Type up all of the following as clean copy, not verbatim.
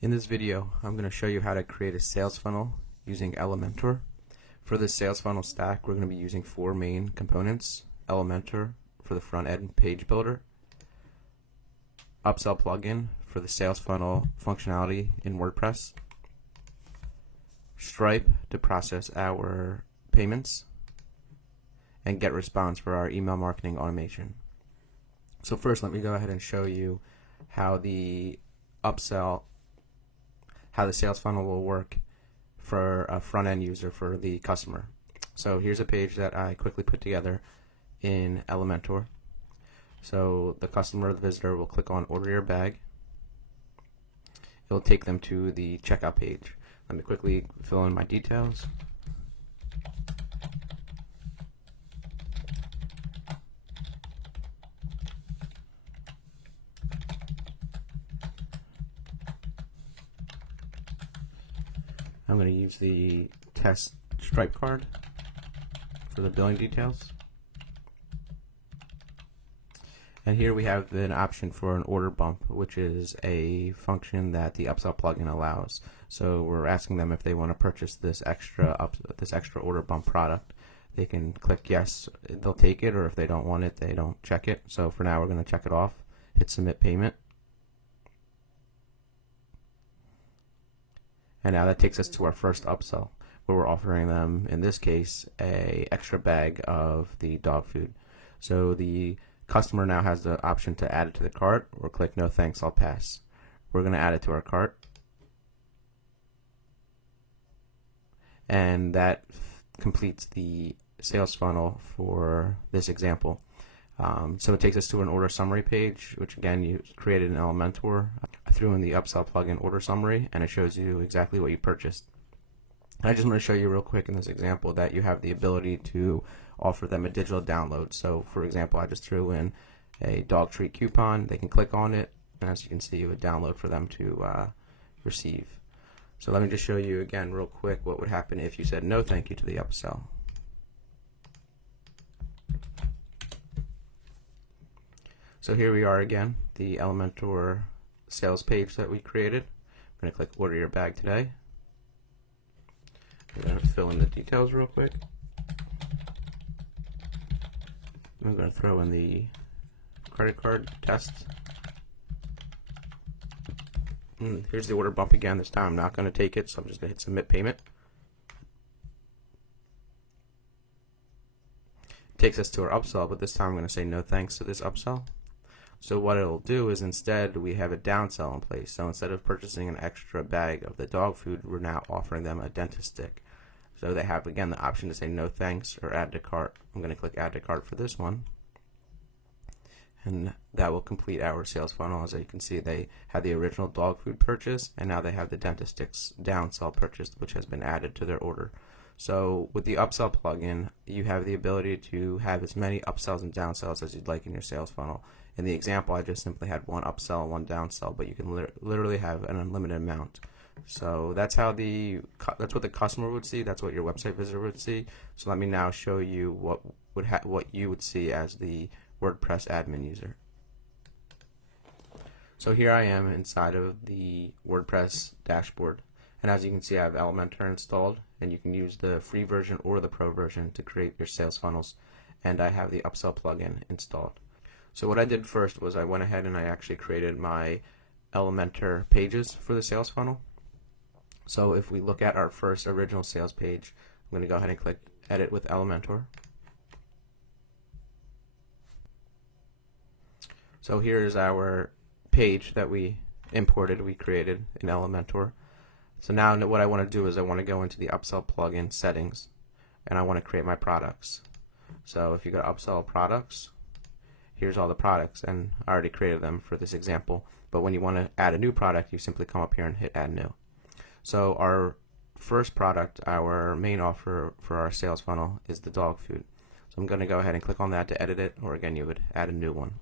In this video, I'm going to show you how to create a sales funnel using Elementor. For this sales funnel stack, we're going to be using four main components: Elementor for the front end page builder, upsell plugin for the sales funnel functionality in WordPress, Stripe to process our payments, and GetResponse for our email marketing automation. So first, let me go ahead and show you how the sales funnel will work for a front-end user, for the customer. So here's a page that I quickly put together in Elementor. So the customer, the visitor, will click on Order Your Bag. It'll take them to the checkout page. Let me quickly fill in my details. I'm going to use the test Stripe card for the billing details. And here we have an option for an order bump, which is a function that the upsell plugin allows. So we're asking them if they want to purchase this extra order bump product. They can click yes, they'll take it, or if they don't want it, they don't check it. So for now, we're going to check it off, hit submit payment. And now that takes us to our first upsell, where we're offering them, in this case, a extra bag of the dog food. So the customer now has the option to add it to the cart, or click no thanks, I'll pass. We're going to add it to our cart. And that completes the sales funnel for this example. So it takes us to an order summary page, which again you created in Elementor. I threw in the upsell plugin order summary, and it shows you exactly what you purchased. And I just want to show you real quick in this example that you have the ability to offer them a digital download. So for example, I just threw in a dog treat coupon. They can click on it, and as you can see, it would download for them to receive. So let me just show you again real quick what would happen if you said no thank you to the upsell. So here we are again, the Elementor sales page that we created. I'm going to click Order Your Bag today. I'm going to fill in the details real quick. I'm going to throw in the credit card test. Here's the order bump again. This time I'm not going to take it, so I'm just going to hit submit payment. Takes us to our upsell, but this time I'm going to say no thanks to this upsell. So what it'll do is instead we have a downsell in place. So instead of purchasing an extra bag of the dog food, we're now offering them a dentist stick. So they have again the option to say no thanks or add to cart. I'm going to click add to cart for this one. And that will complete our sales funnel. As you can see, they had the original dog food purchase, and now they have the dentist sticks downsell purchase, which has been added to their order. So with the upsell plugin, you have the ability to have as many upsells and downsells as you'd like in your sales funnel. In the example, I just simply had one upsell and one downsell, but you can literally have an unlimited amount. So that's what the customer would see. That's what your website visitor would see. So let me now show you what you would see as the WordPress admin user. So here I am inside of the WordPress dashboard, and as you can see, I have Elementor installed, and you can use the free version or the pro version to create your sales funnels, and I have the upsell plugin installed. So what I did first was I went ahead and I actually created my Elementor pages for the sales funnel. So if we look at our first original sales page, I'm going to go ahead and click edit with Elementor. So here's our page that we created in Elementor. So now what I want to do is I want to go into the upsell plugin settings, and I want to create my products. So if you go to upsell products, here's all the products, and I already created them for this example. But when you want to add a new product, you simply come up here and hit add new. So our first product, our main offer for our sales funnel, is the dog food. So I'm going to go ahead and click on that to edit it, or again, you would add a new one.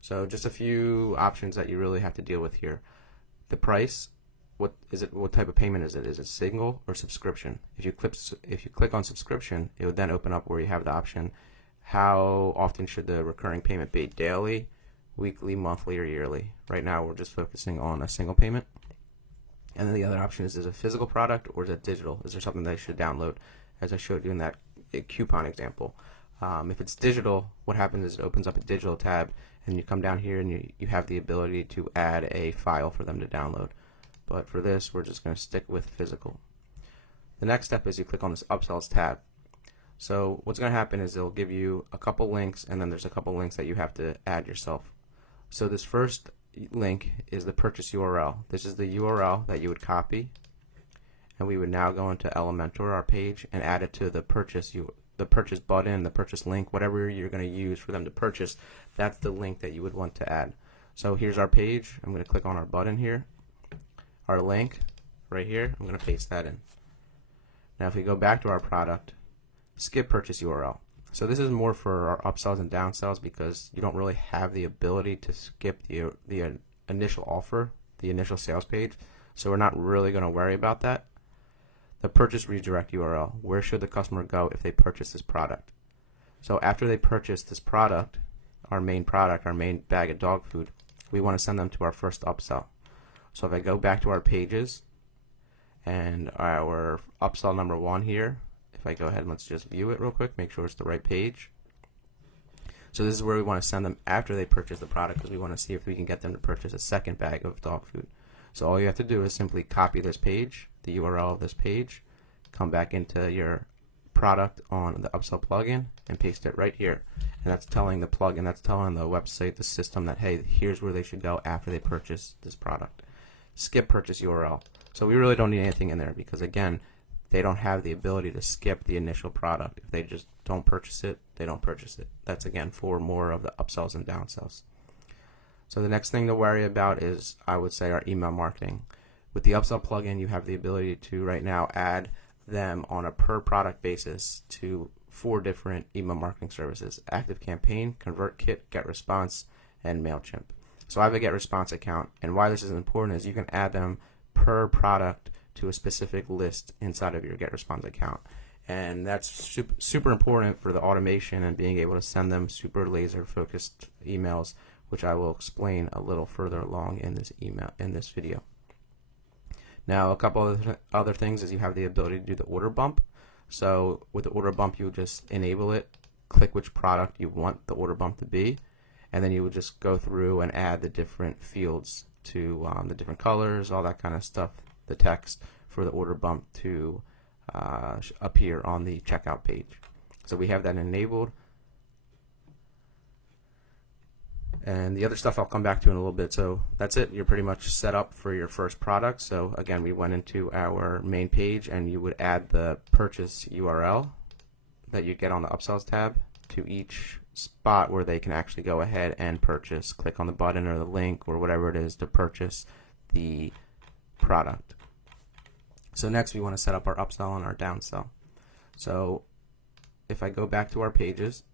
So just a few options that you really have to deal with here. The price, what type of payment is it? Is it single or subscription? If you click on subscription, it would then open up where you have the option, how often should the recurring payment be? Daily, weekly, monthly, or yearly? Right now we're just focusing on a single payment. And then the other option is it a physical product or is it digital? Is there something that I should download, as I showed you in that coupon example? If it's digital, what happens is it opens up a digital tab, and you come down here and you have the ability to add a file for them to download. But for this, we're just going to stick with physical. The next step is you click on this Upsells tab. So what's going to happen is it'll give you a couple links, and then there's a couple links that you have to add yourself. So this first link is the purchase URL. This is the URL that you would copy, and we would now go into Elementor, our page, and add it to the purchase button, the purchase link, whatever you're going to use for them to purchase. That's the link that you would want to add. So here's our page. I'm going to click on our button here, our link right here. I'm going to paste that in. Now if we go back to our product, skip purchase URL. So this is more for our upsells and downsells because you don't really have the ability to skip the initial offer, the initial sales page. So we're not really going to worry about that. The purchase redirect URL. Where should the customer go if they purchase this product? So after they purchase this product, our main bag of dog food, we want to send them to our first upsell. So if I go back to our pages and our upsell number 1 here, if I go ahead and let's just view it real quick, make sure it's the right page. So this is where we want to send them after they purchase the product, because we want to see if we can get them to purchase a second bag of dog food. So all you have to do is simply copy this page, the URL of this page, come back into your product on the upsell plugin and paste it right here. And that's telling the plugin, that's telling the website, the system that, hey, here's where they should go after they purchase this product. Skip purchase URL. So we really don't need anything in there because, again, they don't have the ability to skip the initial product. If they just don't purchase it, they don't purchase it. That's, again, for more of the upsells and downsells. So the next thing to worry about is, I would say, our email marketing. With the upsell plugin, you have the ability to right now add them on a per product basis to 4 different email marketing services: ActiveCampaign, ConvertKit, GetResponse, and MailChimp. So I have a GetResponse account, and why this is important is you can add them per product to a specific list inside of your GetResponse account. And that's super important for the automation and being able to send them super laser focused emails, which I will explain a little further along in this video. Now, a couple of other things is you have the ability to do the order bump. So with the order bump, you would just enable it, click which product you want the order bump to be, and then you would just go through and add the different fields to the different colors, all that kind of stuff, the text for the order bump to appear on the checkout page. So we have that enabled. And the other stuff I'll come back to in a little bit. So that's it. You're pretty much set up for your first product. So again, we went into our main page and you would add the purchase URL that you get on the upsells tab to each spot where they can actually go ahead and purchase. Click on the button or the link or whatever it is to purchase the product. So next we want to set up our upsell and our downsell. So if I go back to our pages,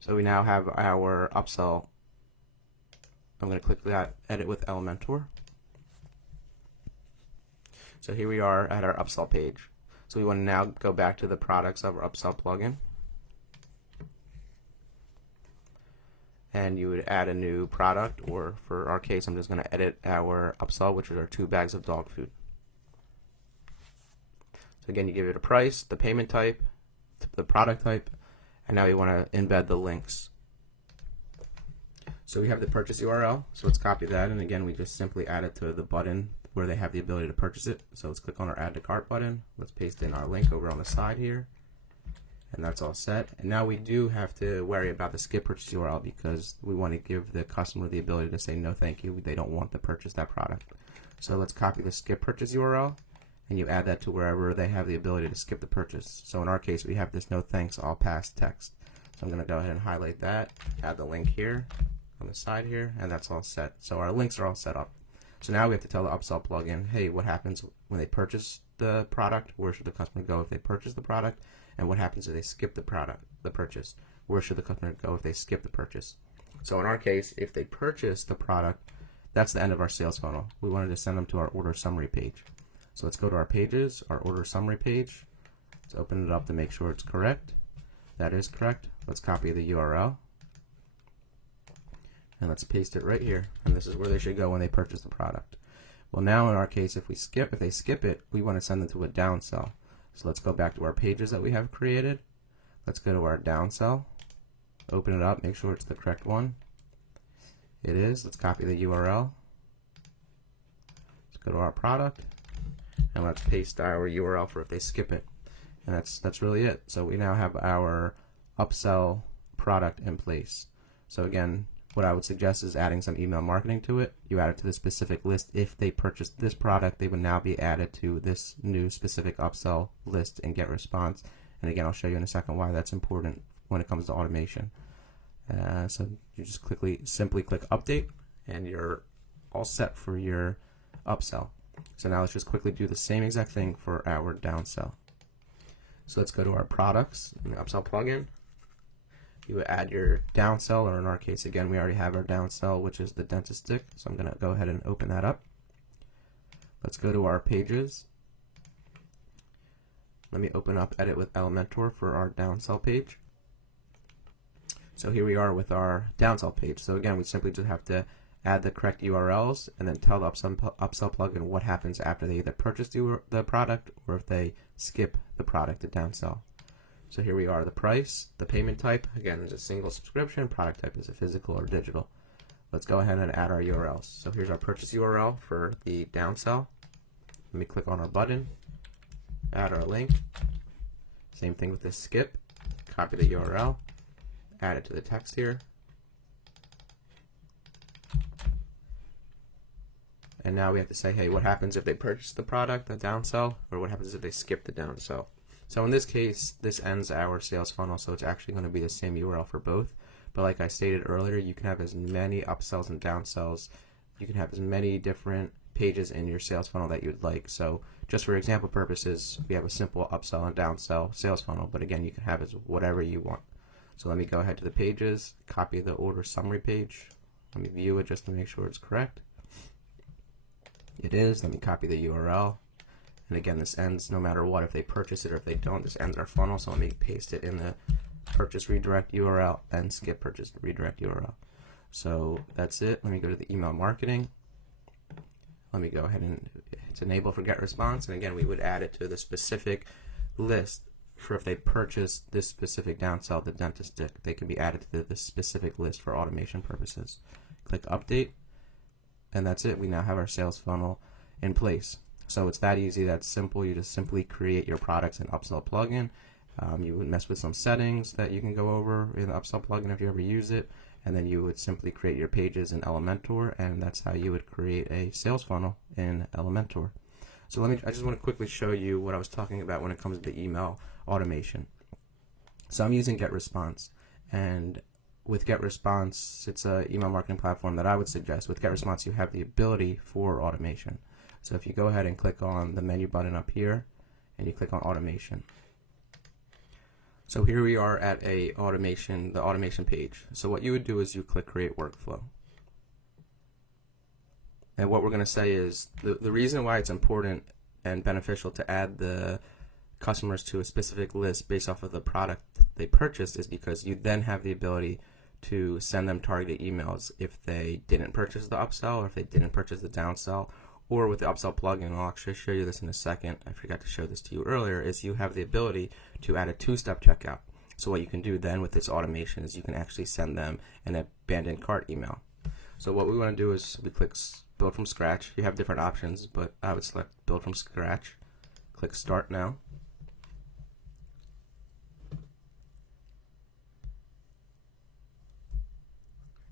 so we now have our upsell. I'm going to click that, edit with Elementor. So here we are at our upsell page. So we want to now go back to the products of our upsell plugin. And you would add a new product, or for our case, I'm just going to edit our upsell, which is our 2 bags of dog food. So again, you give it a price, the payment type, the product type, and now we want to embed the links. So we have the purchase URL, so let's copy that, and again we just simply add it to the button where they have the ability to purchase it. So let's click on our add to cart button, let's paste in our link over on the side here, and that's all set. And now we do have to worry about the skip purchase URL because we want to give the customer the ability to say no thank you, they don't want to purchase that product. So let's copy the skip purchase URL and you add that to wherever they have the ability to skip the purchase. So in our case, we have this no thanks all pass text. So I'm going to go ahead and highlight that, add the link here on the side here, and that's all set. So our links are all set up. So now we have to tell the upsell plugin, hey, what happens when they purchase the product? Where should the customer go if they purchase the product? And what happens if they skip the purchase? Where should the customer go if they skip the purchase? So in our case, if they purchase the product, that's the end of our sales funnel. We wanted to send them to our order summary page. So let's go to our pages, our order summary page. Let's open it up to make sure it's correct. That is correct. Let's copy the URL. and let's paste it right here, and this is where they should go when they purchase the product. Well, now in our case, if they skip it, we want to send them to a downsell. So let's go back to our pages that we have created. Let's go to our downsell, open it up, make sure it's the correct one. It is. Let's copy the URL. Let's go to our product, and let's paste our URL for if they skip it. And that's really it. So we now have our upsell product in place. So again, what I would suggest is adding some email marketing to it. You add it to the specific list. If they purchase this product, they would now be added to this new specific upsell list and get response. And again, I'll show you in a second why that's important when it comes to automation. So you just simply click update, and you're all set for your upsell. So now let's just quickly do the same exact thing for our downsell. So let's go to our products in the upsell plugin. You would add your downsell, or in our case, again, we already have our downsell, which is the dentist stick. So I'm going to go ahead and open that up. Let's go to our pages. Let me open up Edit with Elementor for our downsell page. So here we are with our downsell page. So again, we simply just have to add the correct URLs and then tell the upsell plugin what happens after they either purchase the product or if they skip the product to downsell. So here we are, the price, the payment type, again, is a single subscription, product type is a physical or digital. Let's go ahead and add our URLs. So here's our purchase URL for the downsell. Let me click on our button, add our link. Same thing with the skip, copy the URL, add it to the text here. And now we have to say, hey, what happens if they purchase the product, the downsell, or what happens if they skip the downsell? So in this case, this ends our sales funnel, so it's actually going to be the same URL for both. But like I stated earlier, you can have as many upsells and downsells. You can have as many different pages in your sales funnel that you'd like. So just for example purposes, we have a simple upsell and downsell sales funnel, but again, you can have it whatever you want. So let me go ahead to the pages, copy the order summary page. Let me view it just to make sure it's correct. It is. Let me copy the URL. And again, this ends no matter what. If they purchase it or if they don't, this ends our funnel. So let me paste it in the purchase redirect URL and skip purchase redirect URL. So that's it. Let me go to the email marketing. Let me go ahead and it's enable for get response. And again, we would add it to the specific list for if they purchase this specific downsell, the dentist stick, they can be added to the specific list for automation purposes. Click update, and that's it. We now have our sales funnel in place. So it's that easy, that's simple. You just simply create your products in upsell plugin. You would mess with some settings that you can go over in the upsell plugin if you ever use it, and then you would simply create your pages in Elementor, and that's how you would create a sales funnel in Elementor. So I just want to quickly show you what I was talking about when it comes to the email automation. So I'm using GetResponse, and with GetResponse, it's an email marketing platform that I would suggest. With GetResponse, you have the ability for automation. So if you go ahead and click on the menu button up here, and you click on automation. So here we are at the automation page. So what you would do is you click create workflow. And what we're going to say is the reason why it's important and beneficial to add the customers to a specific list based off of the product they purchased is because you then have the ability to send them targeted emails if they didn't purchase the upsell or if they didn't purchase the downsell. Or with the upsell plugin, I'll actually show you this in a second. I forgot to show this to you earlier, is you have the ability to add a two-step checkout. So what you can do then with this automation is you can actually send them an abandoned cart email. So what we want to do is we click build from scratch. You have different options, but I would select build from scratch. Click start now.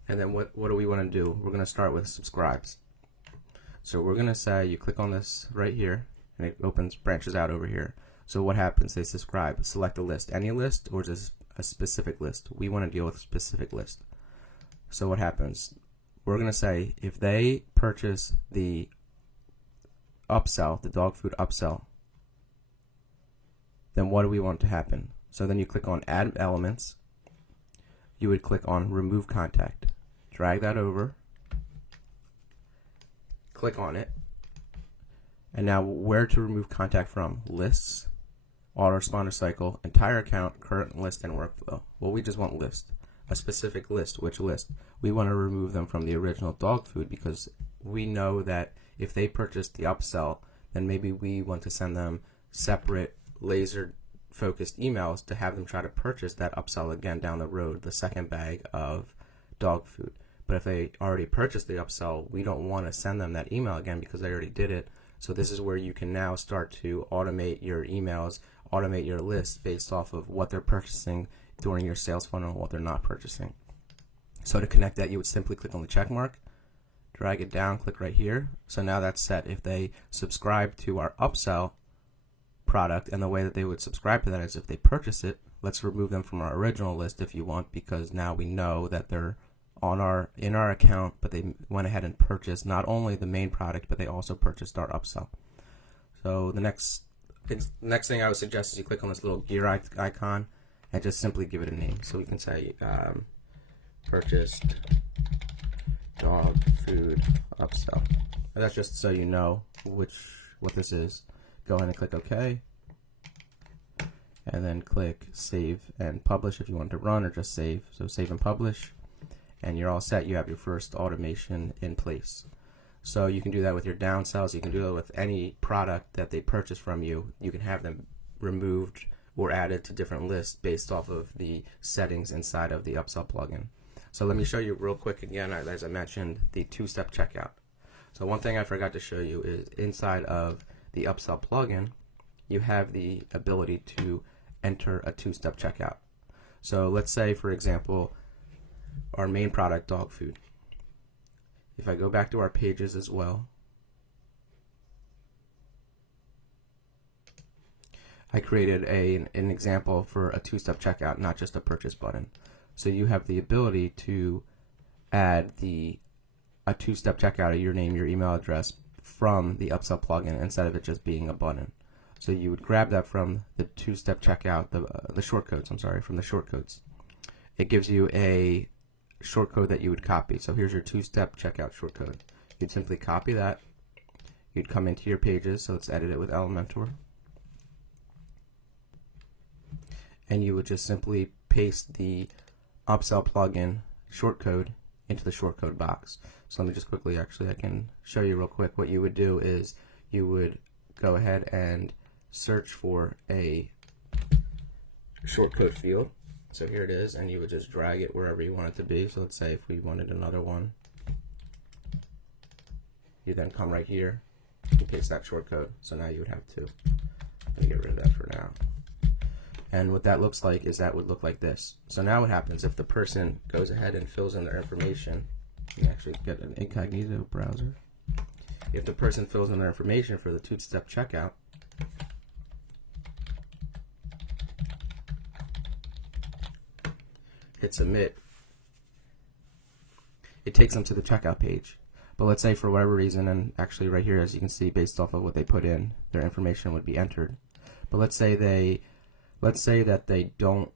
And then what do we want to do? We're going to start with subscribes. So we're going to say you click on this right here, and it branches out over here. So what happens? They subscribe. Select a list. Any list or just a specific list? We want to deal with a specific list. So what happens? We're going to say if they purchase the upsell, the dog food upsell, then what do we want to happen? So then you click on add elements. You would click on remove contact. Drag that over. Click on it, and now where to remove contact from? Lists, autoresponder cycle, entire account, current list, and workflow. Well, we just want list. a specific list. Which list? We want to remove them from the original dog food because we know that if they purchase the upsell, then maybe we want to send them separate laser focused emails to have them try to purchase that upsell again down the road, the second bag of dog food. But if they already purchased the upsell, we don't want to send them that email again because they already did it. So this is where you can now start to automate your emails, automate your list based off of what they're purchasing during your sales funnel and what they're not purchasing. So to connect that, you would simply click on the check mark, drag it down, click right here. So now that's set. If they subscribe to our upsell product, and the way that they would subscribe to that is if they purchase it, let's remove them from our original list if you want, because now we know that they're in our account, but they went ahead and purchased not only the main product, but they also purchased our upsell. So the next thing I would suggest is you click on this little gear icon and just simply give it a name. So we can say purchased dog food upsell. And that's just so you know what this is. Go ahead and click OK, and then click save and publish if you want to run, or just save. So save and publish, and you're all set. You have your first automation in place. So you can do that with your downsells. You can do that with any product that they purchase from you. You can have them removed or added to different lists based off of the settings inside of the upsell plugin. So let me show you real quick again, as I mentioned, the two-step checkout. So one thing I forgot to show you is inside of the upsell plugin, you have the ability to enter a two-step checkout. So let's say, for example, our main product, dog food. If I go back to our pages as well, I created an example for a two-step checkout, not just a purchase button. So you have the ability to add a two-step checkout of your name, your email address from the upsell plugin instead of it just being a button. So you would grab that from the two-step checkout, the shortcodes, from the shortcodes. It gives you a shortcode that you would copy. So here's your two-step checkout shortcode. You'd simply copy that. You'd come into your pages, so let's edit it with Elementor. And you would just simply paste the upsell plugin shortcode into the shortcode box. So let me just quickly, I can show you real quick. What you would do is you would go ahead and search for a shortcode field. So here it is, and you would just drag it wherever you want it to be. So let's say if we wanted another one, you then come right here and paste that shortcode. So now you would have two. Let me get rid of that for now. And what that looks like is that would look like this. So now what happens if the person goes ahead and fills in their information? You can actually get an incognito browser. If the person fills in their information for the two-step checkout, hit submit, it takes them to the checkout page. But let's say for whatever reason, and actually right here, as you can see, based off of what they put in, their information would be entered. But let's say that they don't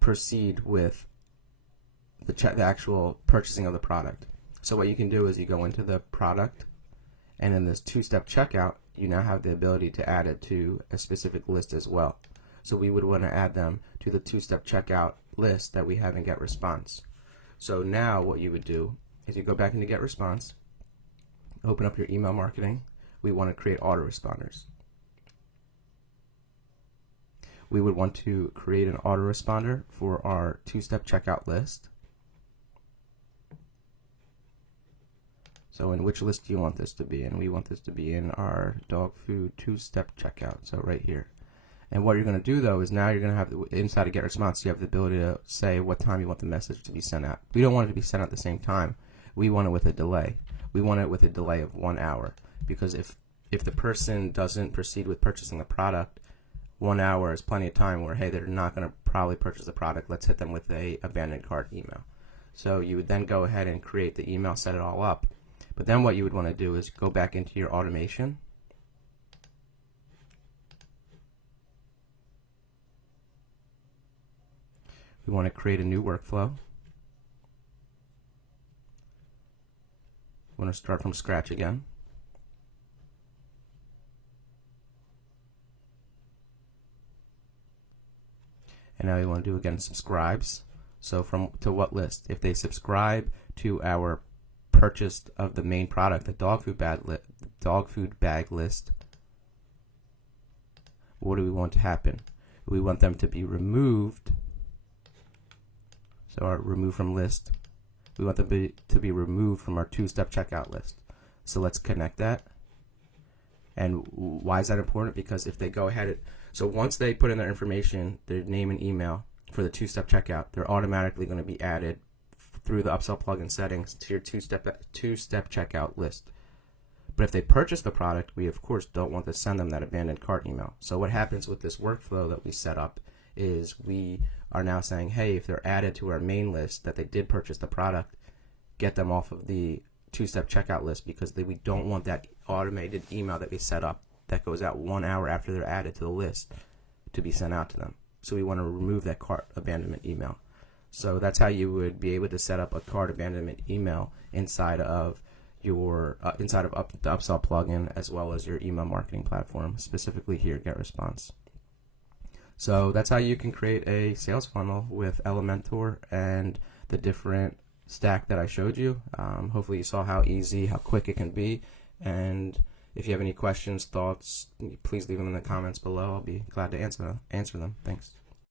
proceed with the actual purchasing of the product. So what you can do is you go into the product, and in this two-step checkout, you now have the ability to add it to a specific list as well. So we would want to add them to the two-step checkout list that we have in GetResponse. So now what you would do is you go back into GetResponse, open up your email marketing. We want to create autoresponders. We would want to create an autoresponder for our two-step checkout list. So in which list do you want this to be in? We want this to be in our dog food two-step checkout, so right here. And what you're going to do though is now you're going to have, inside of GetResponse, you have the ability to say what time you want the message to be sent out. We don't want it to be sent at the same time. We want it with a delay. We want it with a delay of 1 hour, because if the person doesn't proceed with purchasing the product, 1 hour is plenty of time where, hey, they're not going to probably purchase the product. Let's hit them with a abandoned cart email. So you would then go ahead and create the email, set it all up. But then what you would want to do is go back into your automation. We want to create a new workflow. We want to start from scratch again. And now we want to do again subscribes. So to what list? If they subscribe to our purchase of the main product, the dog food bag list, what do we want to happen? We want them to be removed. So our remove from list, we want them to be removed from our two-step checkout list. So let's connect that. And why is that important? Because if they go ahead, so once they put in their information, their name and email for the two-step checkout, they're automatically going to be added through the upsell plugin settings to your two-step checkout list. But if they purchase the product, we of course don't want to send them that abandoned cart email. So what happens with this workflow that we set up is we are now saying, hey, if they're added to our main list that they did purchase the product, get them off of the two-step checkout list, because we don't want that automated email that we set up that goes out 1 hour after they're added to the list to be sent out to them. So we want to remove that cart abandonment email. So that's how you would be able to set up a cart abandonment email inside of your the upsell plugin, as well as your email marketing platform, specifically here GetResponse. So that's how you can create a sales funnel with Elementor and the different stack that I showed you. Hopefully you saw how easy, how quick it can be. And if you have any questions, thoughts, please leave them in the comments below. I'll be glad to answer them. Thanks.